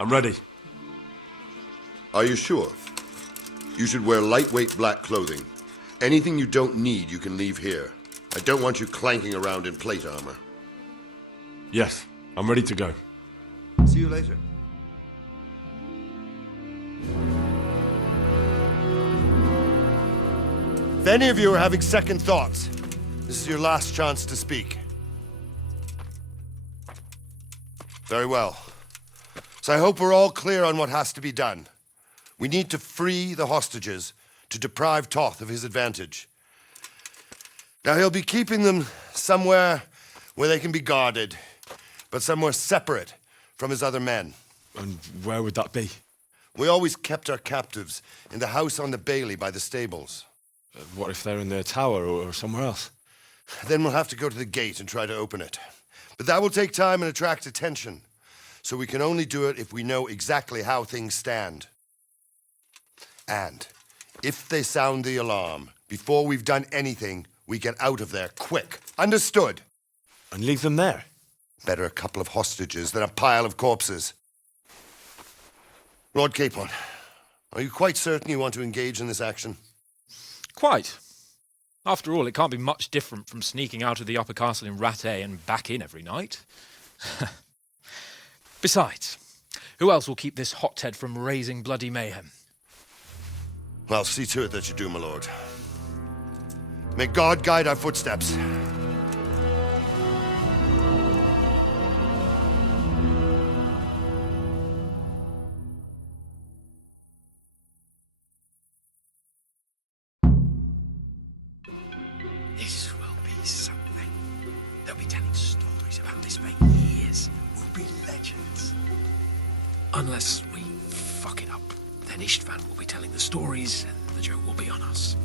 I'm ready. Are you sure? You should wear lightweight black clothing. Anything you don't need, you can leave here. I don't want you clanking around in plate armor. Yes, I'm ready to go. See you later. If any of you are having second thoughts, this is your last chance to speak. Very well. So I hope we're all clear on what has to be done. We need to free the hostages to deprive Toth of his advantage. Now he'll be keeping them somewhere where they can be guarded, but somewhere separate from his other men. And where would that be? We always kept our captives in the house on the Bailey by the stables. What if they're in their tower or somewhere else? Then we'll have to go to the gate and try to open it. But that will take time and attract attention. So we can only do it if we know exactly how things stand. And if they sound the alarm, before we've done anything, we get out of there quick. Understood? And leave them there? Better a couple of hostages than a pile of corpses. Lord Capon, are you quite certain you want to engage in this action? Quite. After all, it can't be much different from sneaking out of the upper castle in Rattay and back in every night. Besides, who else will keep this hothead from raising bloody mayhem? I'll see to it that you do, my lord. May God guide our footsteps. This will be something. They'll be telling stories about this for years. We'll be legends. Unless we fuck it up. Then Istvan will be telling the stories, and the joke will be on us.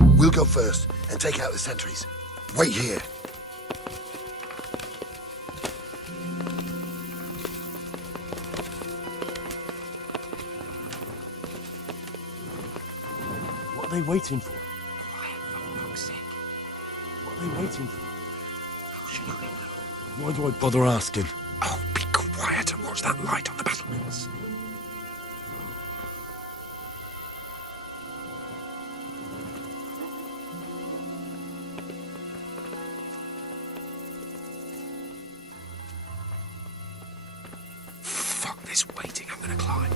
We'll go first and take out the sentries. Wait here. What are they waiting for? For fuck's sake. What are they waiting for? How should I know? Why do I bother asking? Oh, be quiet and watch that light on the battlements. Fuck this waiting, I'm gonna climb.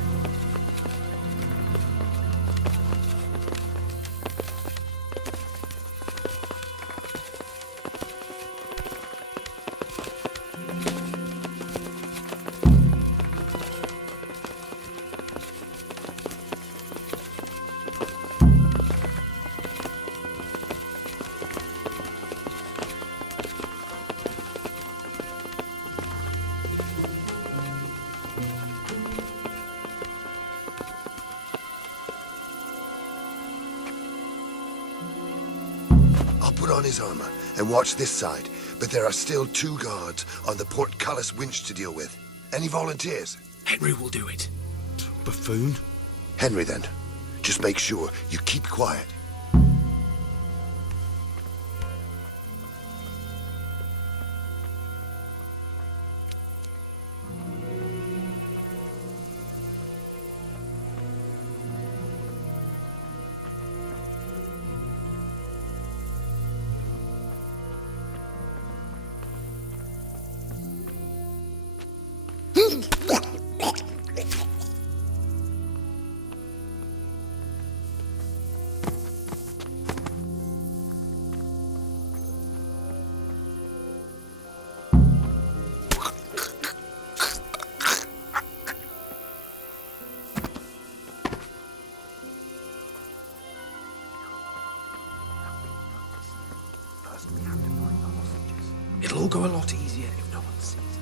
I'll put on his armor and watch this side, but there are still 2 guards on the portcullis winch to deal with. Any volunteers? Henry will do it. Buffoon? Henry, then. Just make sure you keep quiet. It'll all go a lot easier if no one sees us.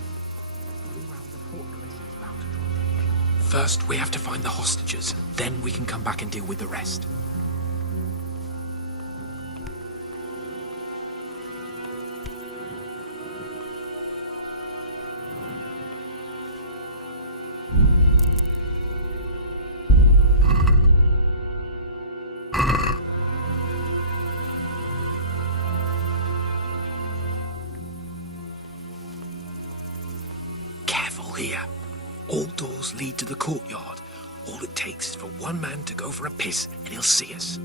First, we have to find the hostages. Then we can come back and deal with the rest. here. All doors lead to the courtyard. All it takes is for one man to go for a piss and he'll see us.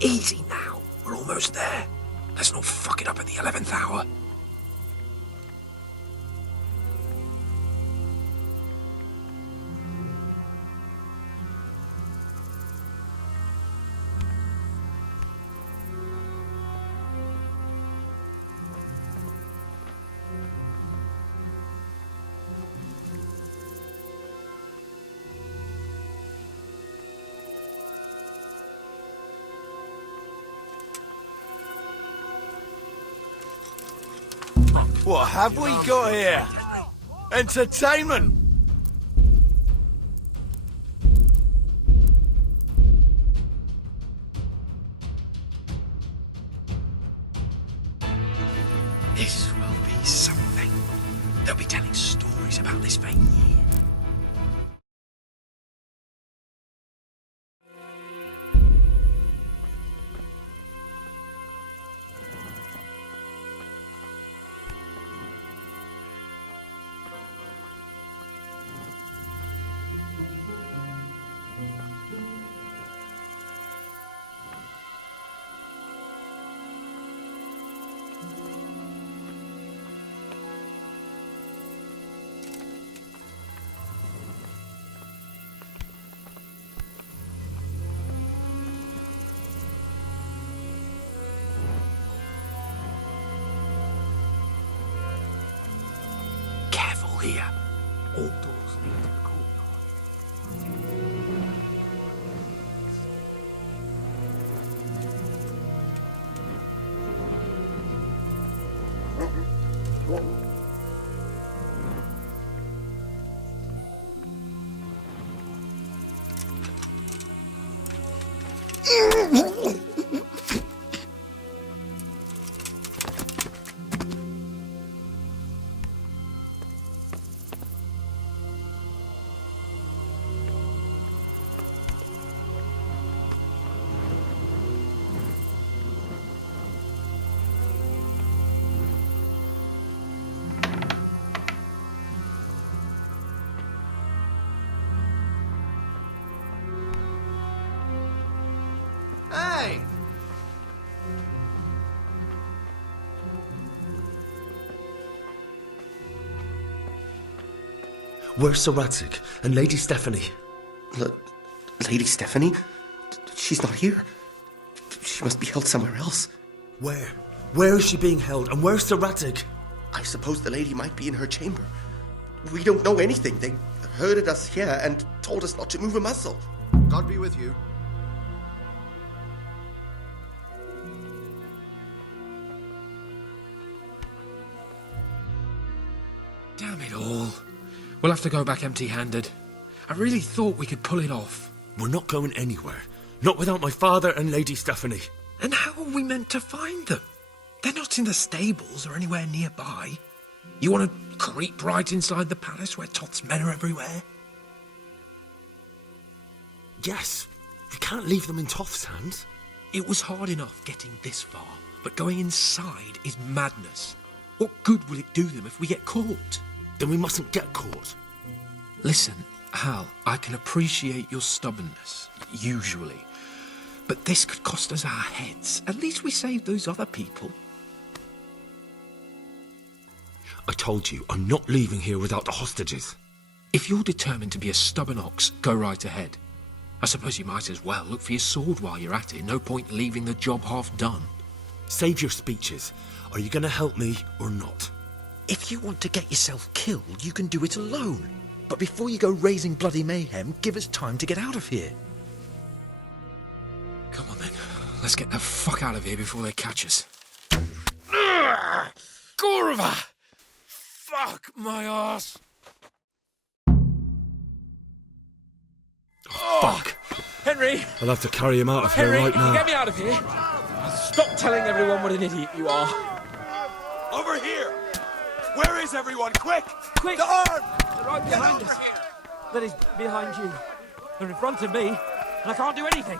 Easy now. We're almost there. Let's not fuck it up at the 11th hour. What have we got here? Entertainment! This will be something. They'll be telling stories about this for years. Here. All doors lead to the courtyard. Hey! Where's Sir Radzig and Lady Stephanie? Lady Stephanie? She's not here. She must be held somewhere else. Where? Where is she being held, and where's Sir Radzig? I suppose the lady might be in her chamber. We don't know anything. They herded us here and told us not to move a muscle. God be with you. Damn it all. We'll have to go back empty-handed. I really thought we could pull it off. We're not going anywhere. Not without my father and Lady Stephanie. And how are we meant to find them? They're not in the stables or anywhere nearby. You want to creep right inside the palace where Toth's men are everywhere? Yes. You can't leave them in Toff's hands. It was hard enough getting this far, but going inside is madness. What good will it do them if we get caught? Then we mustn't get caught. Listen, Hal, I can appreciate your stubbornness, usually. But this could cost us our heads. At least we saved those other people. I told you, I'm not leaving here without the hostages. If you're determined to be a stubborn ox, go right ahead. I suppose you might as well look for your sword while you're at it. No point leaving the job half done. Save your speeches. Are you going to help me or not? If you want to get yourself killed, you can do it alone. But before you go raising bloody mayhem, give us time to get out of here. Come on then. Let's get the fuck out of here before they catch us. Gorva! Fuck my ass! Fuck! Henry! I'll have to carry him out of Henry, here right now. get me out of here! Stop telling everyone what an idiot you are. Over here! Where is everyone? Quick! Quick! The arm! They're right behind us. That is behind you. They're in front of me, and I can't do anything.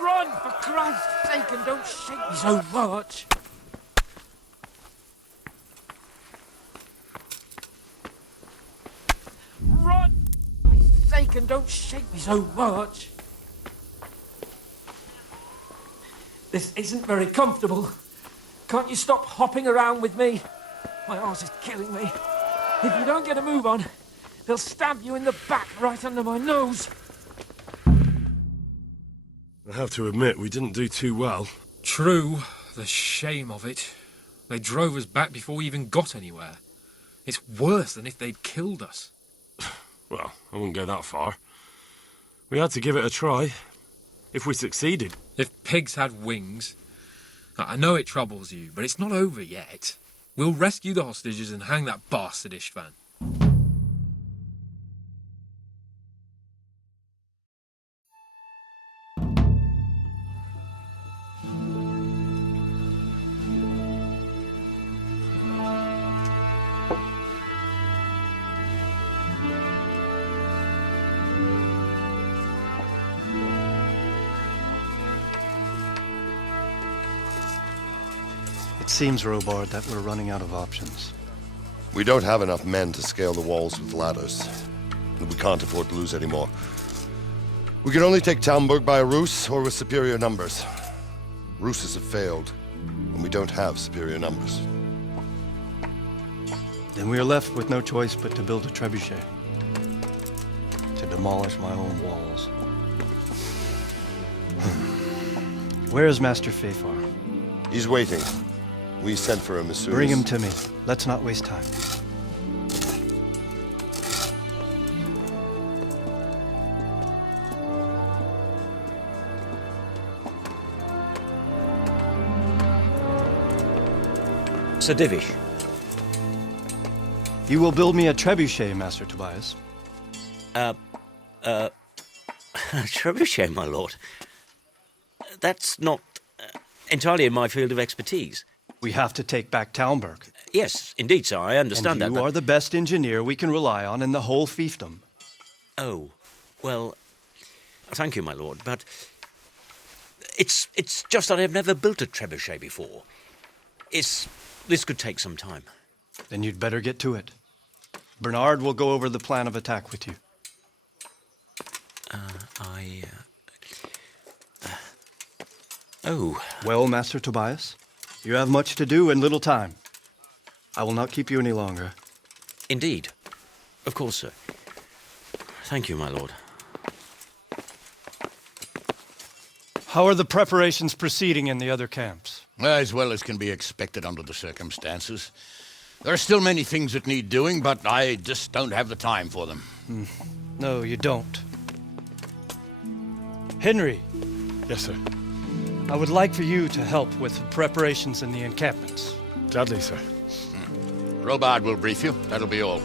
Run, for Christ's sake, and don't shake me so much. Run! For Christ's sake, and don't shake me so much. This isn't very comfortable. Can't you stop hopping around with me? My arse is killing me. If you don't get a move on, they'll stab you in the back right under my nose. I have to admit, we didn't do too well. True, the shame of it. They drove us back before we even got anywhere. It's worse than if they'd killed us. Well, I wouldn't go that far. We had to give it a try. If we succeeded. If pigs had wings... I know it troubles you, but it's not over yet. We'll rescue the hostages and hang that bastard Istvan. It seems, Robard, that we're running out of options. We don't have enough men to scale the walls with ladders, and we can't afford to lose any more. We can only take Talmberg by a ruse or with superior numbers. Ruses have failed, and we don't have superior numbers. Then we are left with no choice but to build a trebuchet. To demolish my own walls. Where is Master Fafar? He's waiting. We sent for him as soon as... Bring him to me. Let's not waste time. Sir Divish. You will build me a trebuchet, Master Tobias. Trebuchet, my lord. That's not entirely in my field of expertise. We have to take back Talmberg. Yes, indeed, sir, I understand that. You are the best engineer we can rely on in the whole fiefdom. Oh, well, thank you, my lord, but it's just that I've never built a trebuchet before. This could take some time. Then you'd better get to it. Bernard will go over the plan of attack with you. Oh. Well, Master Tobias, you have much to do and little time. I will not keep you any longer. Indeed. Of course, sir. Thank you, my lord. How are the preparations proceeding in the other camps? As well as can be expected under the circumstances. There are still many things that need doing, but I just don't have the time for them. No, you don't. Henry. Yes, sir. I would like for you to help with the preparations in the encampments. Gladly, sir. Robard will brief you. That'll be all.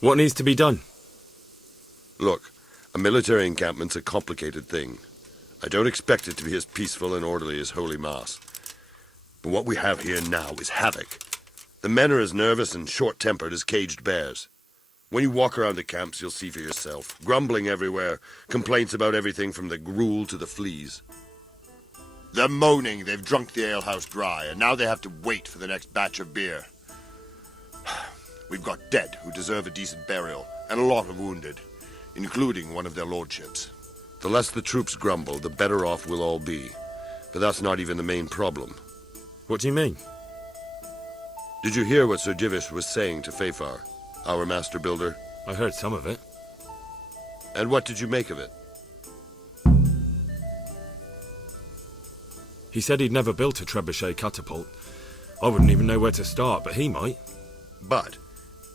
What needs to be done? Look, a military encampment's a complicated thing. I don't expect it to be as peaceful and orderly as Holy Mass. But what we have here now is havoc. The men are as nervous and short-tempered as caged bears. When you walk around the camps, you'll see for yourself. Grumbling everywhere, complaints about everything from the gruel to the fleas. They're moaning they've drunk the alehouse dry, and now they have to wait for the next batch of beer. We've got dead who deserve a decent burial, and a lot of wounded, including one of their lordships. The less the troops grumble, the better off we'll all be. But that's not even the main problem. What do you mean? Did you hear what Sir Divish was saying to Fafar? our master builder? I heard some of it. And what did you make of it? He said he'd never built a trebuchet catapult. I wouldn't even know where to start, but he might. But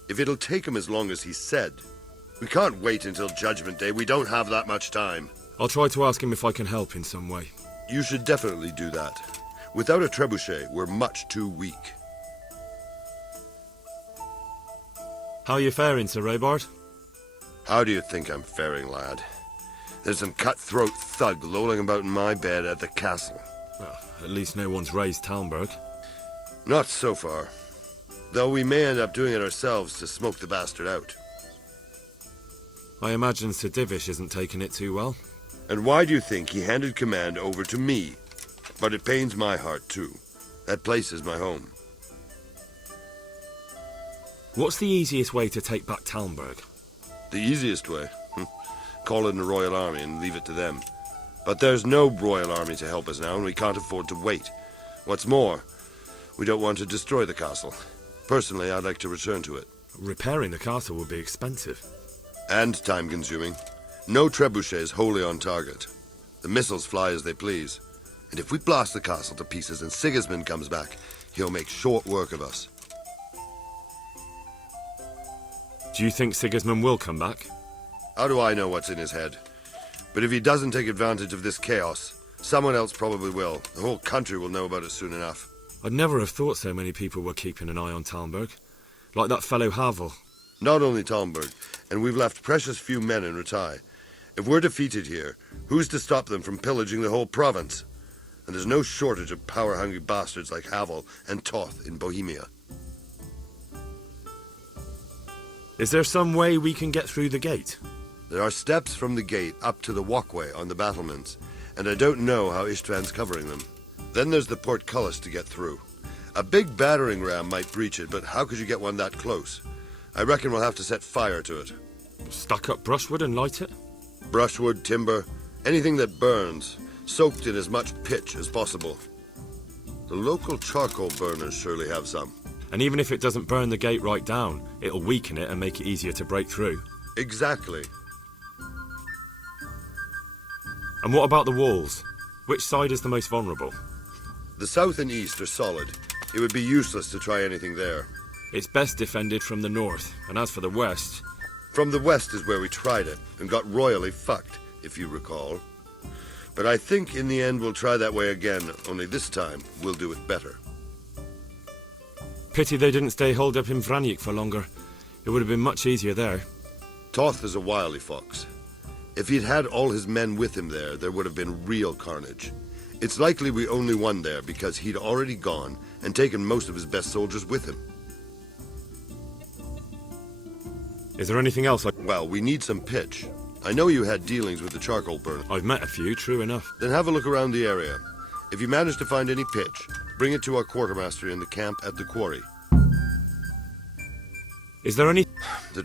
if it'll take him as long as he said, we can't wait until Judgment Day. We don't have that much time. I'll try to ask him if I can help in some way. You should definitely do that. Without a trebuchet, we're much too weak. How are you faring, Sir Robard? How do you think I'm faring, lad? There's some cutthroat thug lolling about in my bed at the castle. Well, at least no one's raised Talmberg. Not so far. Though we may end up doing it ourselves to smoke the bastard out. I imagine Sir Divish isn't taking it too well. And why do you think he handed command over to me? But it pains my heart, too. That place is my home. What's the easiest way to take back Talmberg? The easiest way? Call in the Royal Army and leave it to them. But there's no Royal Army to help us now, and we can't afford to wait. What's more, we don't want to destroy the castle. Personally, I'd like to return to it. Repairing the castle would be expensive. And time-consuming. No trebuchet is wholly on target. The missiles fly as they please. And if we blast the castle to pieces and Sigismund comes back, he'll make short work of us. Do you think Sigismund will come back? How do I know what's in his head? But if he doesn't take advantage of this chaos, someone else probably will. The whole country will know about it soon enough. I'd never have thought so many people were keeping an eye on Talmberg. Like that fellow Havel. Not only Talmberg, and we've left precious few men in Ratai. If we're defeated here, who's to stop them from pillaging the whole province? And there's no shortage of power-hungry bastards like Havel and Toth in Bohemia. Is there some way we can get through the gate? There are steps from the gate up to the walkway on the battlements, and I don't know how Istvan's covering them. Then there's the portcullis to get through. A big battering ram might breach it, but how could you get one that close? I reckon we'll have to set fire to it. Stack up brushwood and light it? Brushwood, timber, anything that burns, soaked in as much pitch as possible. The local charcoal burners surely have some. And even if it doesn't burn the gate right down, it'll weaken it and make it easier to break through. Exactly. And what about the walls? Which side is the most vulnerable? The south and east are solid. It would be useless to try anything there. It's best defended from the north, and as for the west... From the west is where we tried it, and got royally fucked, if you recall. But I think in the end we'll try that way again, only this time we'll do it better. Pity they didn't stay holed up in Vranyk for longer. It would have been much easier there. Toth is a wily fox. If he'd had all his men with him there would have been real carnage. It's likely we only won there because he'd already gone and taken most of his best soldiers with him. Is there anything else Well, we need some pitch. I know you had dealings with the charcoal burner. I've met a few, true enough. Then have a look around the area. If you manage to find any pitch, bring it to our quartermaster in the camp at the quarry. Is there any... The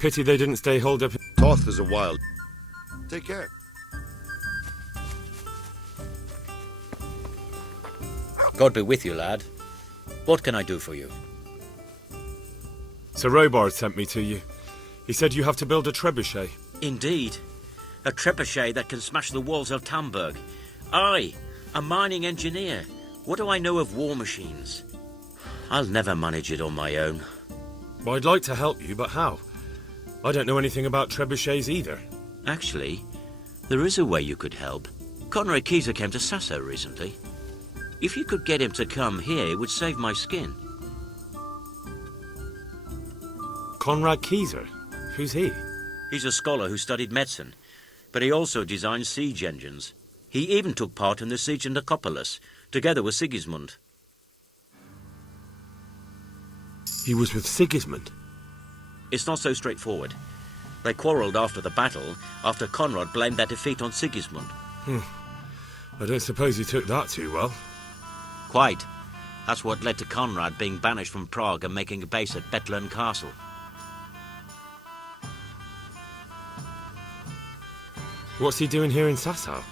Pity they didn't stay holed up... Toth is a wild... Take care. God be with you, lad. What can I do for you? Sir Robard sent me to you. He said you have to build a trebuchet. Indeed. A trebuchet that can smash the walls of Talmberg. I, a mining engineer. What do I know of war machines? I'll never manage it on my own. Well, I'd like to help you, but how? I don't know anything about trebuchets either. Actually, there is a way you could help. Conrad Kieser came to Sasso recently. If you could get him to come here, it would save my skin. Conrad Kieser? Who's he? He's a scholar who studied medicine, but he also designed siege engines. He even took part in the siege of Nicopolis, together with Sigismund. He was with Sigismund? It's not so straightforward. They quarrelled after the battle, after Conrad blamed their defeat on Sigismund. I don't suppose he took that too well. Quite. That's what led to Conrad being banished from Prague and making a base at Bethlen Castle. What's he doing here in Sasau?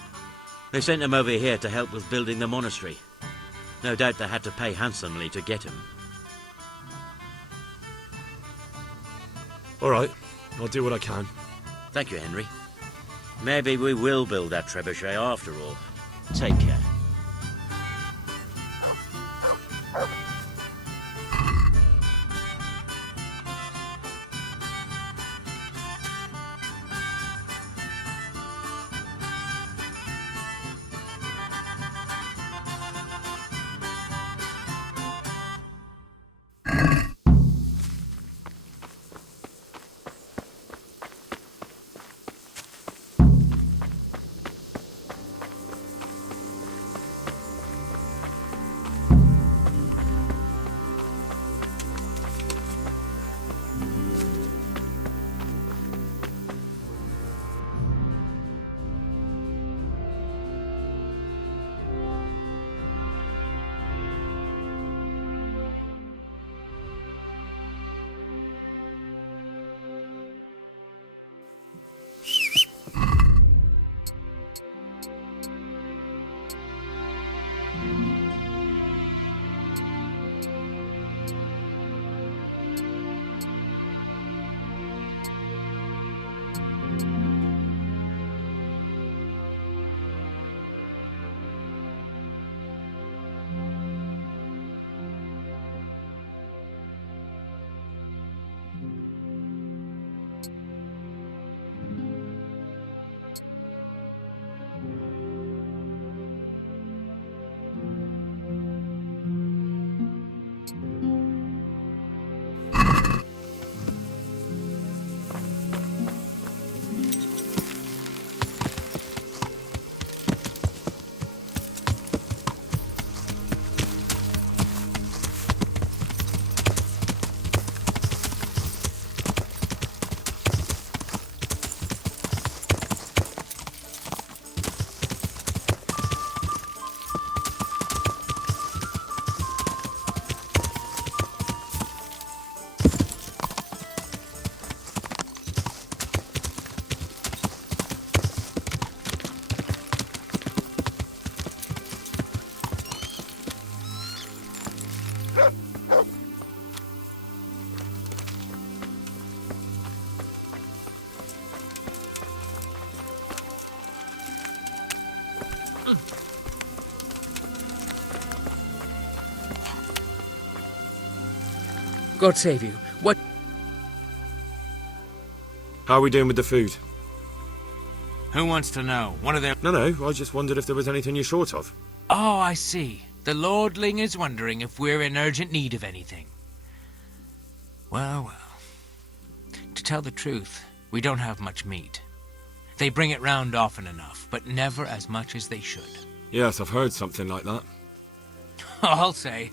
They sent him over here to help with building the monastery. No doubt they had to pay handsomely to get him. All right, I'll do what I can. Thank you, Henry. Maybe we will build that trebuchet after all. Take care. God save you. What? How are we doing with the food? Who wants to know? One of them. No, I just wondered if there was anything you're short of. Oh, I see. The lordling is wondering if we're in urgent need of anything. Well. To tell the truth, we don't have much meat. They bring it round often enough, but never as much as they should. Yes, I've heard something like that. I'll say.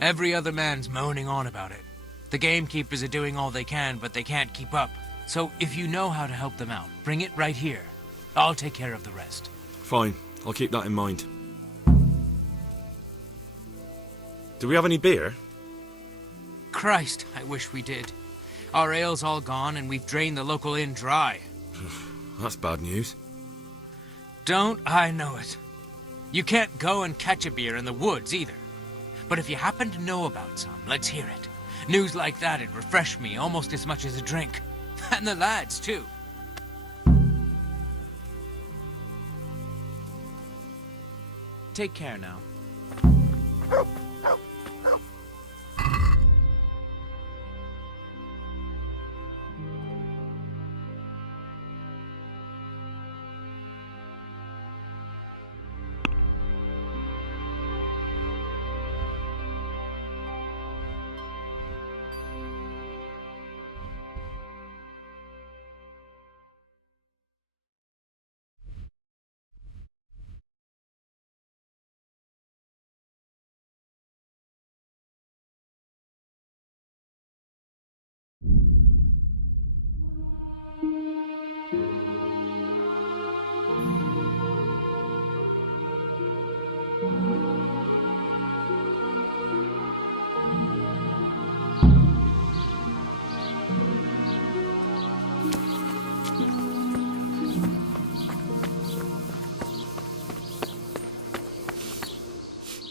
Every other man's moaning on about it. The gamekeepers are doing all they can, but they can't keep up. So if you know how to help them out, bring it right here. I'll take care of the rest. Fine, I'll keep that in mind. Do we have any beer? Christ, I wish we did. Our ale's all gone and we've drained the local inn dry. That's bad news. Don't I know it? You can't go and catch a beer in the woods either. But if you happen to know about some, let's hear it. News like that'd refresh me almost as much as a drink. And the lads, too. Take care now.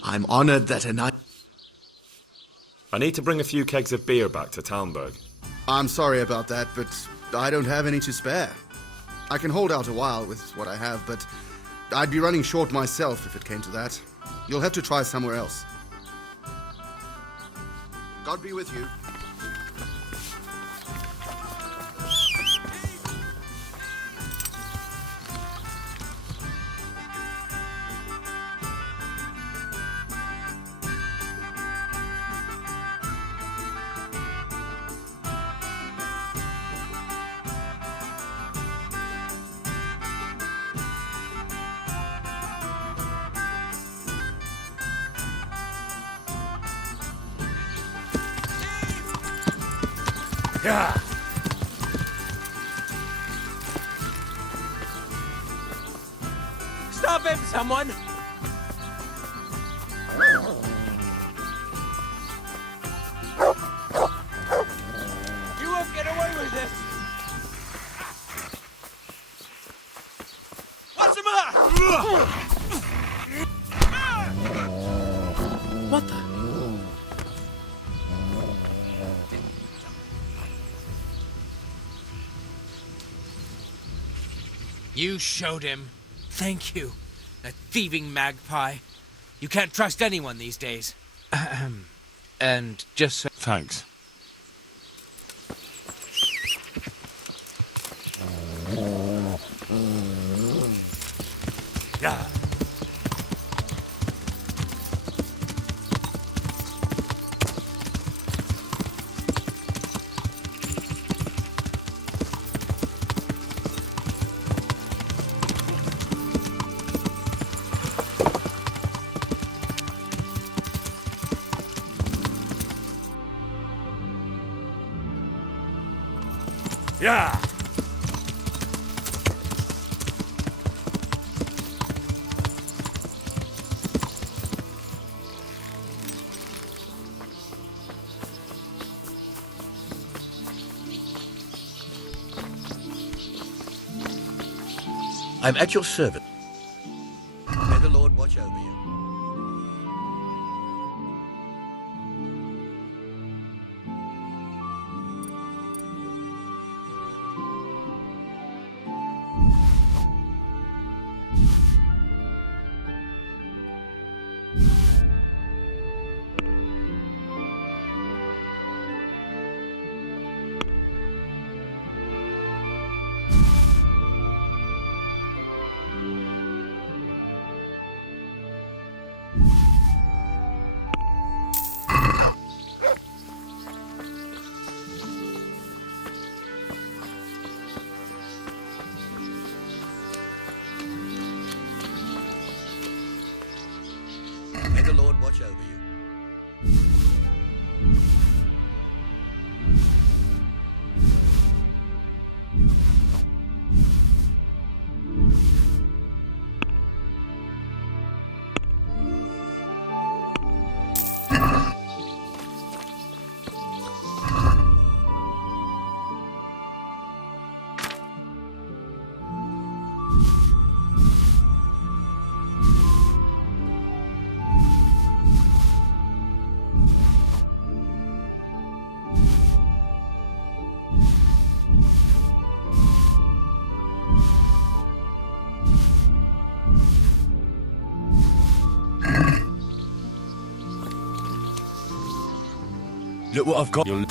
I'm honored that a night... I need to bring a few kegs of beer back to Talmberg. I'm sorry about that, but I don't have any to spare. I can hold out a while with what I have, but I'd be running short myself if it came to that. You'll have to try somewhere else. God be with you. Yeah. Stop him, someone! You won't get away with this! What's the matter? What the? You showed him. Thank you. That thieving magpie. You can't trust anyone these days. And just so... Thanks. Yeah. Yeah. I'm at your service. May the Lord watch over you. May the Lord watch over you. Look what I've got. You'll...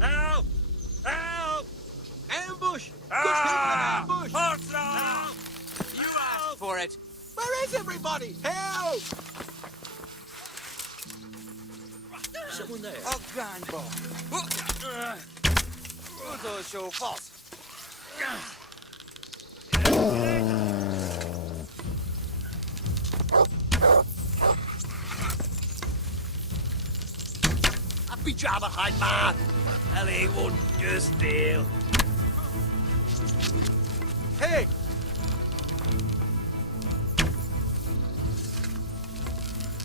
Help! Help! Ambush! Ambush! You asked for it. Where is everybody? Help! Someone there. Oh, grand boy. Bedrabbigheid, man! Ellie won't just steal. Hey!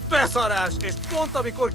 Beszarás! És pont amikor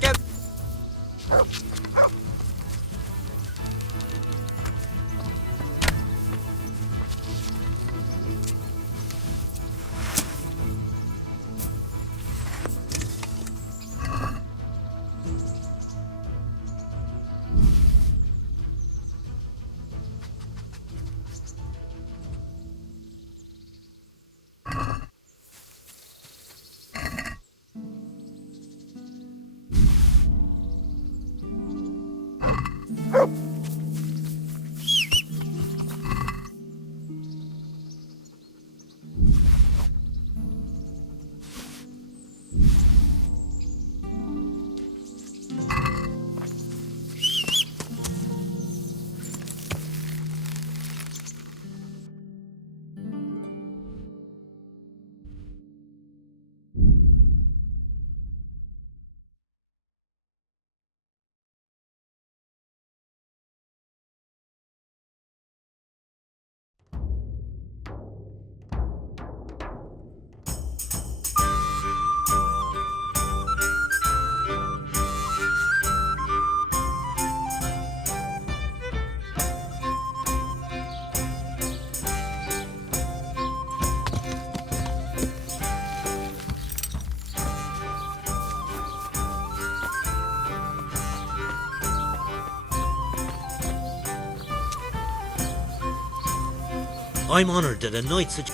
I'm honoured that a knight such...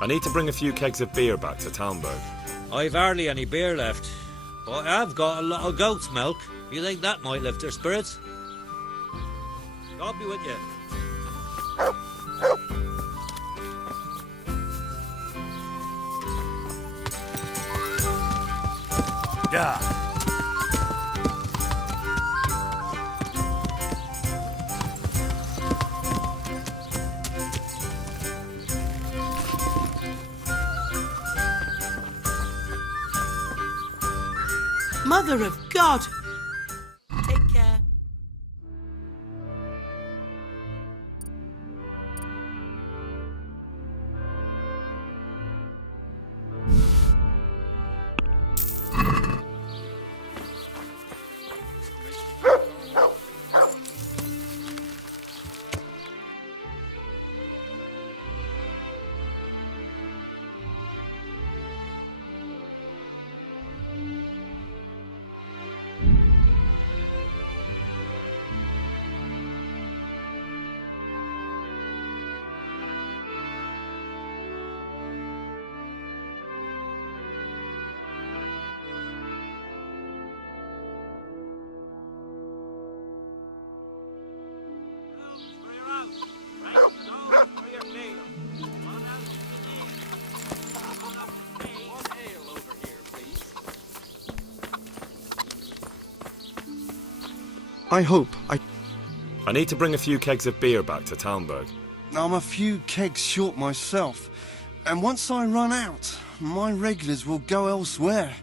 I need to bring a few kegs of beer back to Townburg. I've hardly any beer left, but I have got a lot of goat's milk. You think that might lift their spirits? God be with you. Yeah. Mother of God! Take care. I need to bring a few kegs of beer back to Townburg. I'm a few kegs short myself, and once I run out, my regulars will go elsewhere.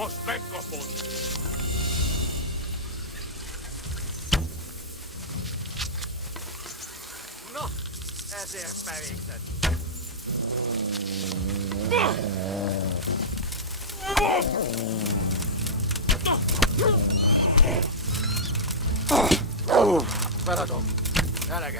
Most Beckopon. No, as expected. Pardon. Allez,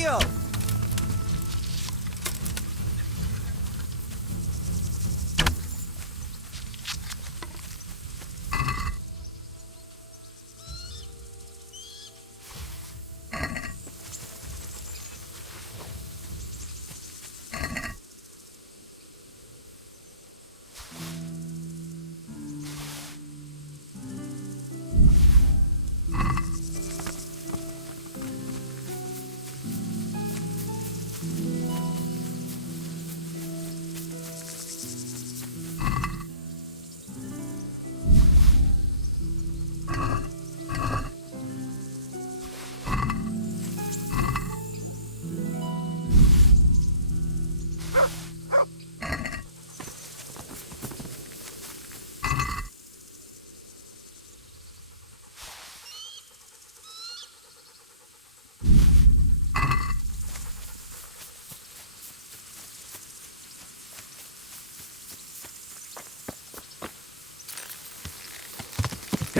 Yo!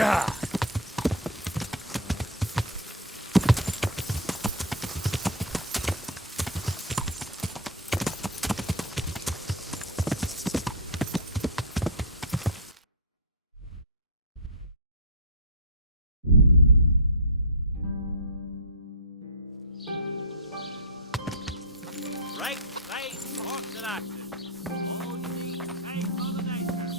Yeah. Right side horse and axes. All these time dominators.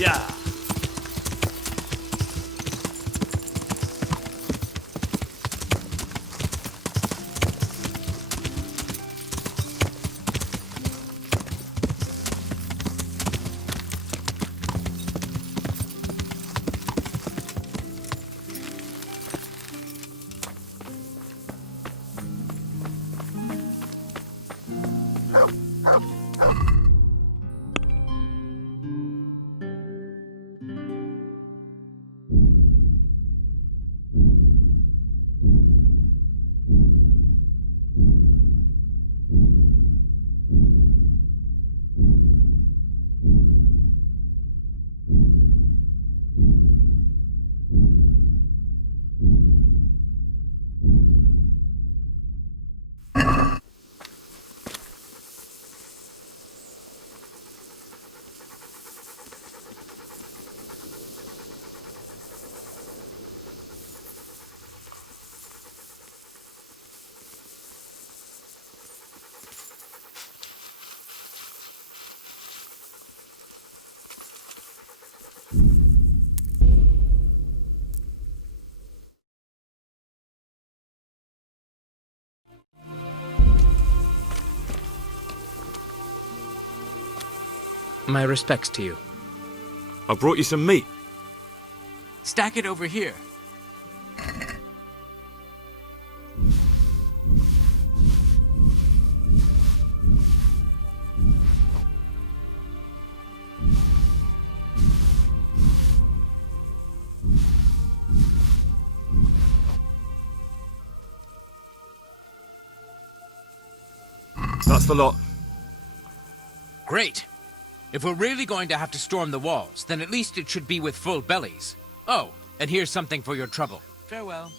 Yeah. My respects to you. I brought you some meat. Stack it over here. That's the lot. Great. If we're really going to have to storm the walls, then at least it should be with full bellies. Oh, and here's something for your trouble. Farewell.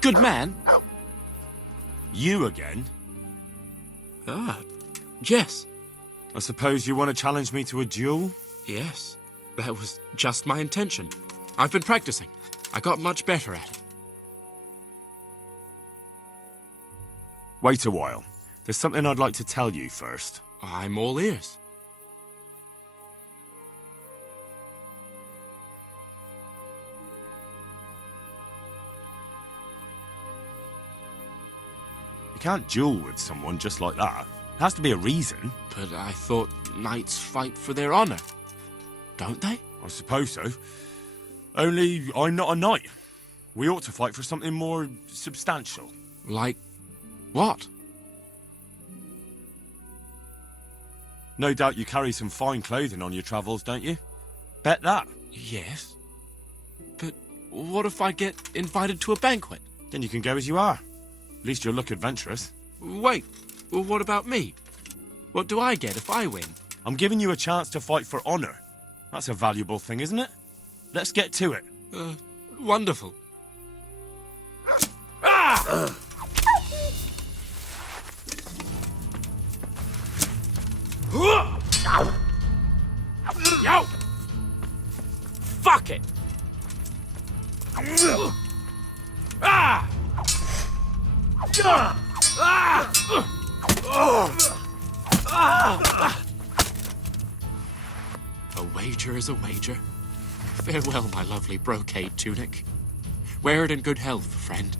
Good man. You again? Ah, yes. I suppose you want to challenge me to a duel? Yes, that was just my intention. I've been practicing. I got much better at it. Wait a while. There's something I'd like to tell you first. I'm all ears. You can't duel with someone just like that. There has to be a reason. But I thought knights fight for their honor. Don't they? I suppose so. Only I'm not a knight. We ought to fight for something more substantial. Like what? No doubt you carry some fine clothing on your travels, don't you? Bet that. Yes. But what if I get invited to a banquet? Then you can go as you are. At least you'll look adventurous. Wait, well, what about me? What do I get if I win? I'm giving you a chance to fight for honor. That's a valuable thing, isn't it? Let's get to it. Wonderful. Ah! Yo! Fuck it! Ah! A wager is a wager. Farewell, my lovely brocade tunic. Wear it in good health, friend.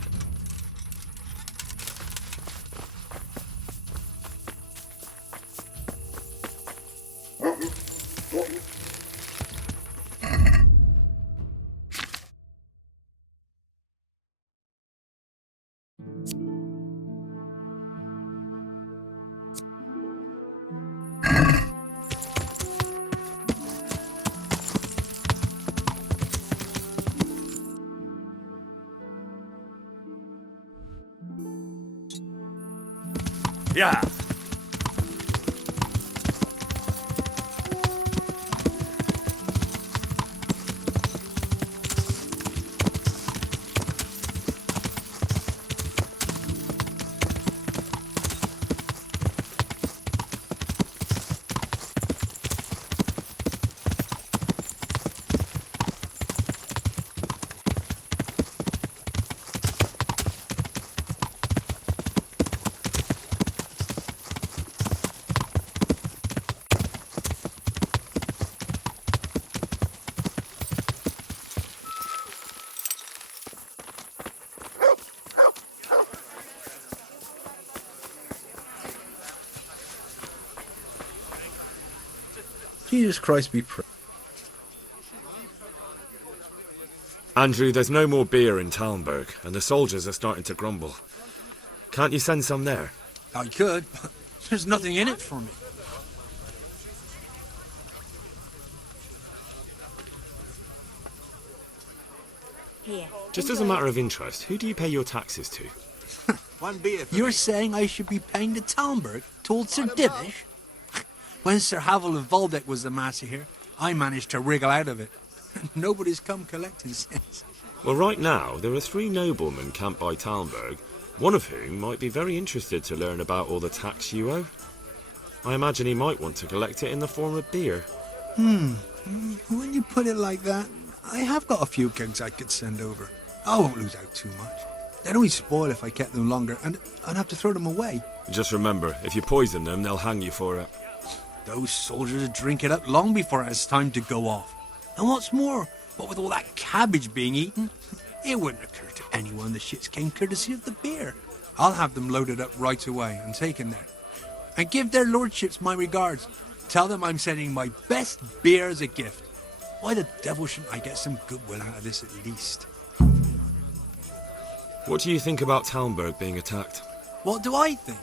Yeah. Jesus Christ be praised. Andrew, there's no more beer in Talmberg, and the soldiers are starting to grumble. Can't you send some there? I could, but there's nothing in it for me. Just as a matter of interest, who do you pay your taxes to? One beer for You're me. saying I should be paying to Talmberg, told Sir Divish? When Sir Havel of Waldeck was the master here, I managed to wriggle out of it. Nobody's come collecting since. Well, right now, there are 3 noblemen camped by Talmberg, one of whom might be very interested to learn about all the tax you owe. I imagine he might want to collect it in the form of beer. When you put it like that, I have got a few kegs I could send over. I won't lose out too much. They'd only spoil if I kept them longer, and I'd have to throw them away. Just remember, if you poison them, they'll hang you for it. Those soldiers would drink it up long before it has time to go off. And what's more, what with all that cabbage being eaten, it wouldn't occur to anyone the shits came courtesy of the beer. I'll have them loaded up right away and taken there. And give their lordships my regards. Tell them I'm sending my best beer as a gift. Why the devil shouldn't I get some goodwill out of this at least? What do you think about Talmberg being attacked? What do I think?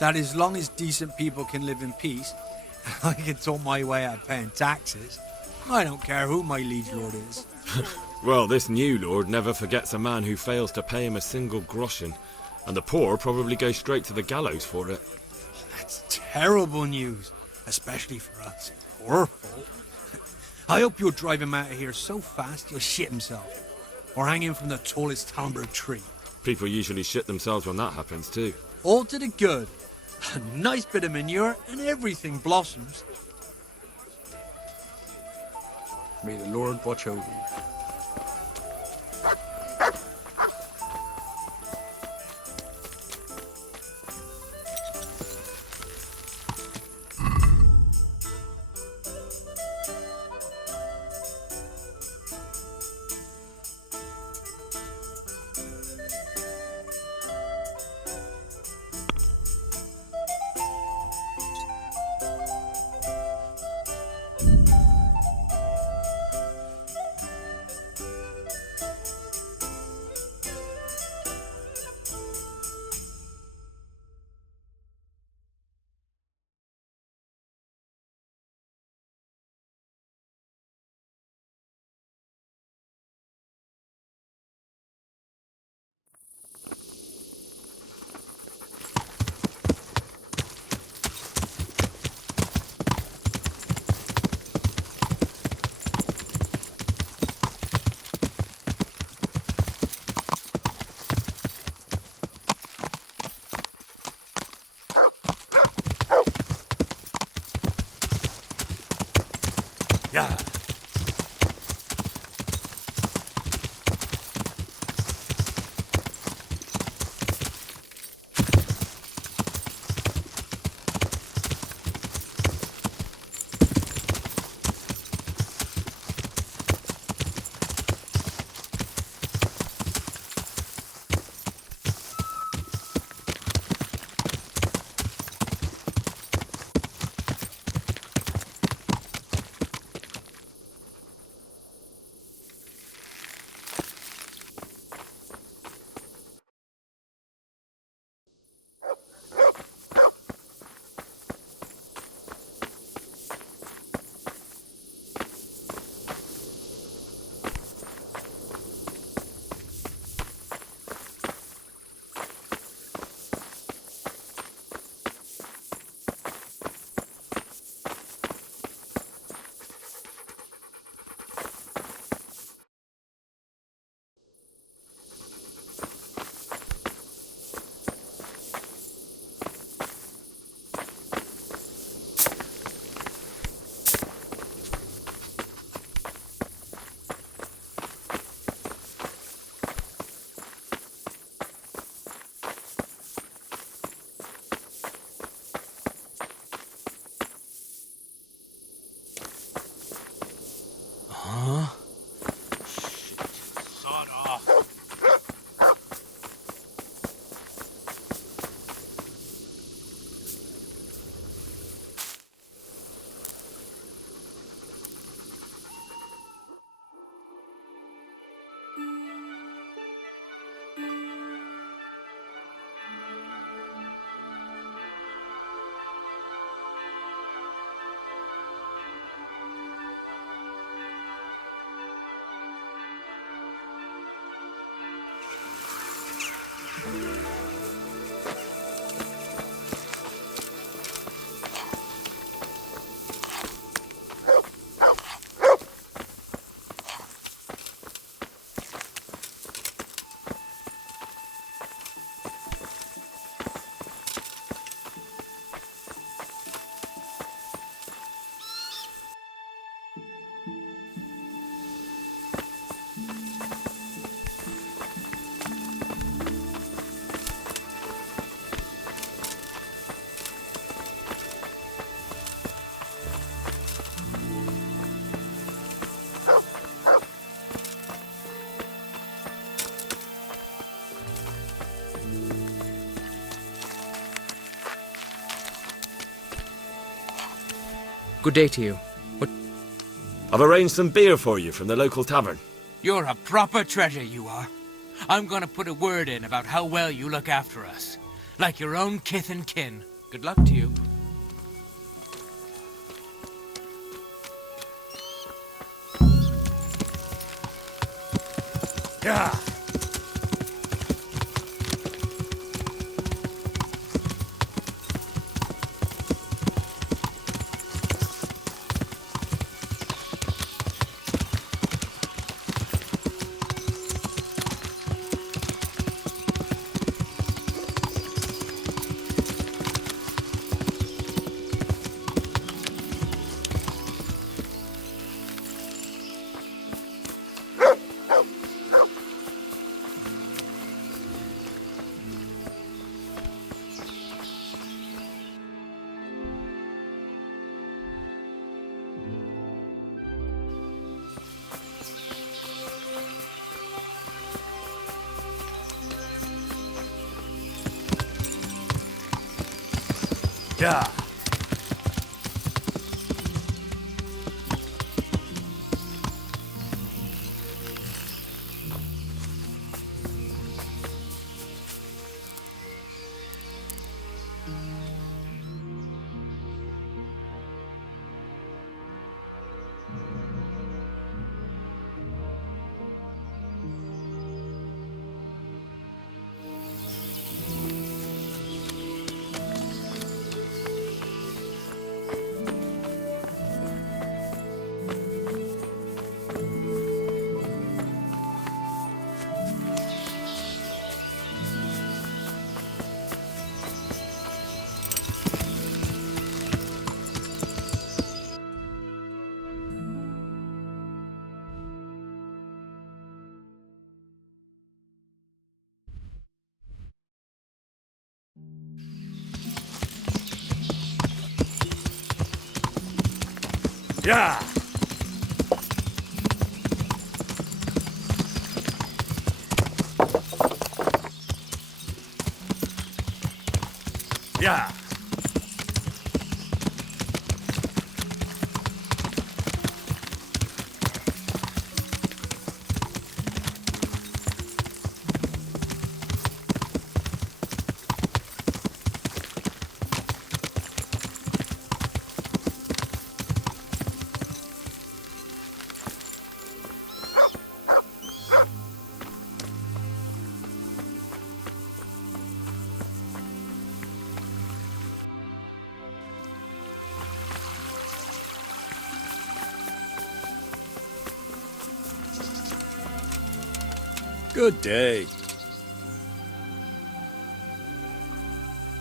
That as long as decent people can live in peace, I can talk my way out of paying taxes. I don't care who my liege lord is. Well, this new lord never forgets a man who fails to pay him a single groschen, and the poor probably go straight to the gallows for it. That's terrible news, especially for us poor folk. I hope you'll drive him out of here so fast he'll shit himself, or hang him from the tallest Talmberg tree. People usually shit themselves when that happens too. All to the good. A nice bit of manure and everything blossoms. May the Lord watch over you. Yeah. Good day to you. I've arranged some beer for you from the local tavern. You're a proper treasure, you are. I'm gonna put a word in about how well you look after us. Like your own kith and kin. Good luck to you. Yeah. Yeah. Yeah. Yeah. Good day.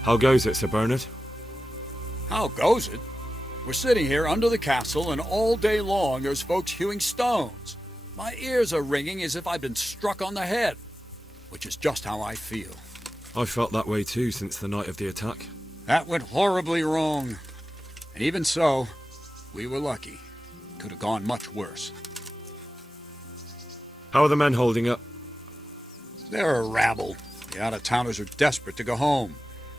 How goes it, Sir Bernard? How goes it? We're sitting here under the castle, and all day long there's folks hewing stones. My ears are ringing as if I've been struck on the head, which is just how I feel. I felt that way too since the night of the attack. That went horribly wrong. And even so, we were lucky. Could have gone much worse. How are the men holding up? They're a rabble. The out-of-towners are desperate to go home.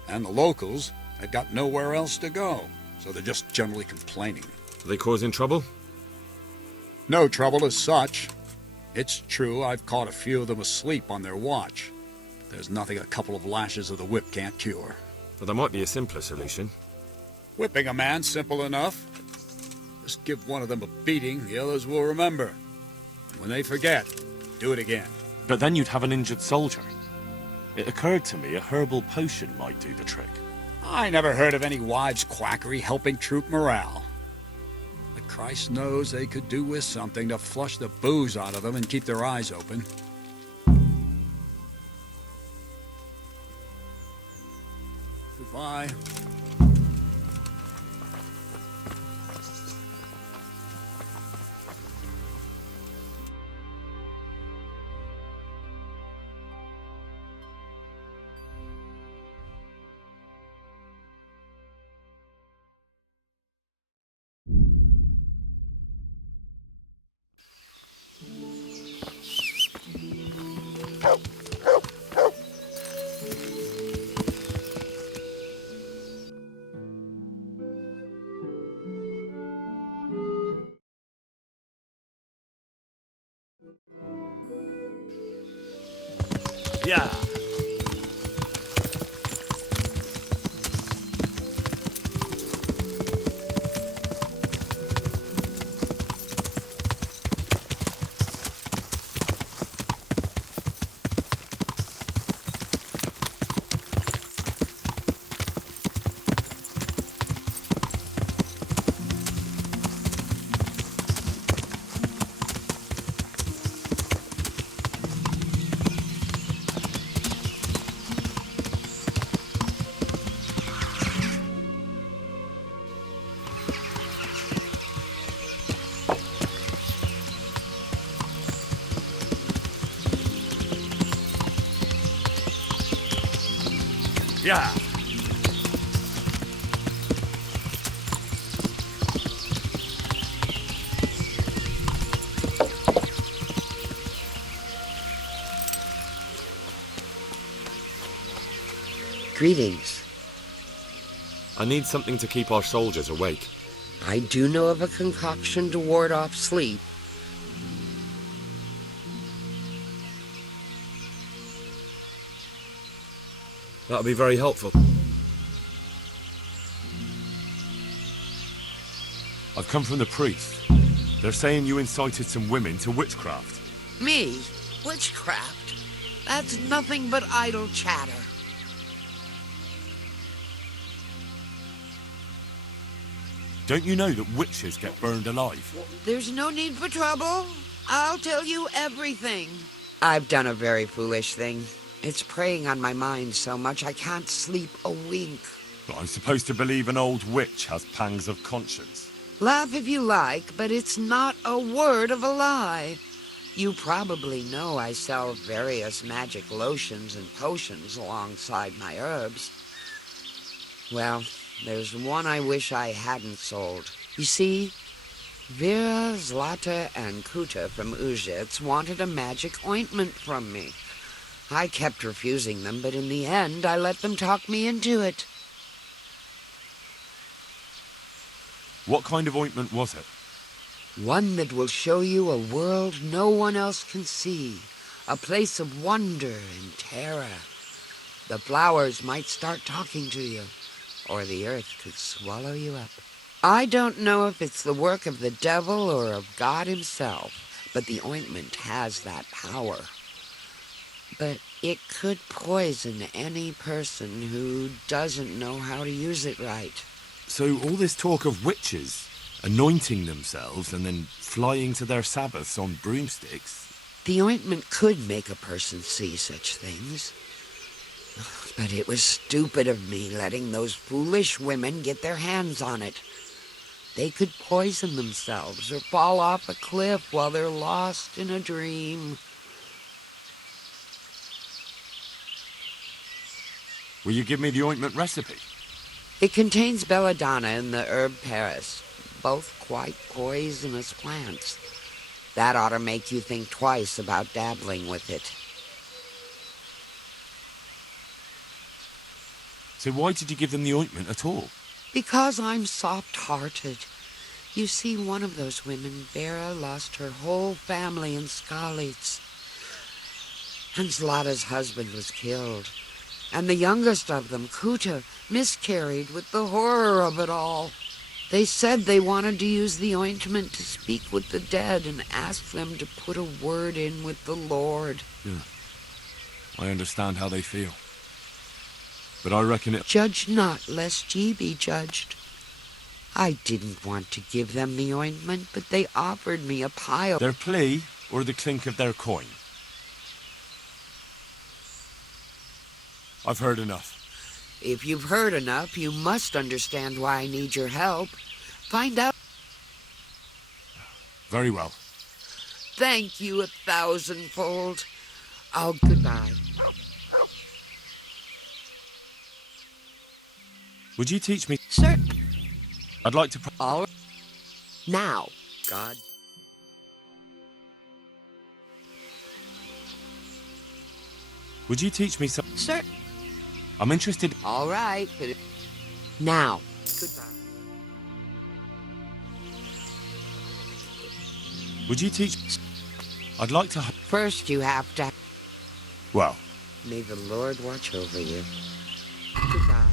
And the locals, they've got nowhere else to go. So they're just generally complaining. Are they causing trouble? No trouble as such. It's true I've caught a few of them asleep on their watch. But there's nothing a couple of lashes of the whip can't cure. Well, there might be a simpler solution. Whipping a man, simple enough. Just give one of them a beating, the others will remember. When they forget, do it again. But then you'd have an injured soldier. It occurred to me a herbal potion might do the trick. I never heard of any wives' quackery helping troop morale. But Christ knows they could do with something to flush the booze out of them and keep their eyes open. Goodbye. Yeah. Yeah. Greetings. I need something to keep our soldiers awake. I do know of a concoction to ward off sleep. That'll be very helpful. I've come from the priest. They're saying you incited some women to witchcraft. Me? Witchcraft? That's nothing but idle chatter. Don't you know that witches get burned alive? There's no need for trouble. I'll tell you everything. I've done a very foolish thing. It's preying on my mind so much I can't sleep a wink. But I'm supposed to believe an old witch has pangs of conscience. Laugh if you like, but it's not a word of a lie. You probably know I sell various magic lotions and potions alongside my herbs. Well, there's one I wish I hadn't sold. You see, Vera, Zlata, and Kuta from Uzhitz wanted a magic ointment from me. I kept refusing them, but in the end, I let them talk me into it. What kind of ointment was it? One that will show you a world no one else can see. A place of wonder and terror. The flowers might start talking to you, or the earth could swallow you up. I don't know if it's the work of the devil or of God himself, but the ointment has that power. But it could poison any person who doesn't know how to use it right. So all this talk of witches anointing themselves and then flying to their sabbaths on broomsticks... The ointment could make a person see such things. But it was stupid of me letting those foolish women get their hands on it. They could poison themselves or fall off a cliff while they're lost in a dream. Will you give me the ointment recipe? It contains belladonna and the herb Paris, both quite poisonous plants. That ought to make you think twice about dabbling with it. So why did you give them the ointment at all? Because I'm soft-hearted. You see, one of those women, Vera, lost her whole family in Skalitz. And Zlata's husband was killed. And the youngest of them, Kuta, miscarried with the horror of it all. They said they wanted to use the ointment to speak with the dead and ask them to put a word in with the Lord. Yeah. I understand how they feel. But I reckon it... Judge not, lest ye be judged. I didn't want to give them the ointment, but they offered me a pile. Their plea or the clink of their coin? I've heard enough. If you've heard enough, you must understand why I need your help. Find out. Very well. Thank you 1,000-fold. Oh, goodbye. Would you teach me? Sir. I'd like to... All now, God. Would you teach me some... Sir. I'm interested... All right. Now. Goodbye. Would you teach... I'd like to... First, you have to... Well, May the Lord watch over you. Goodbye.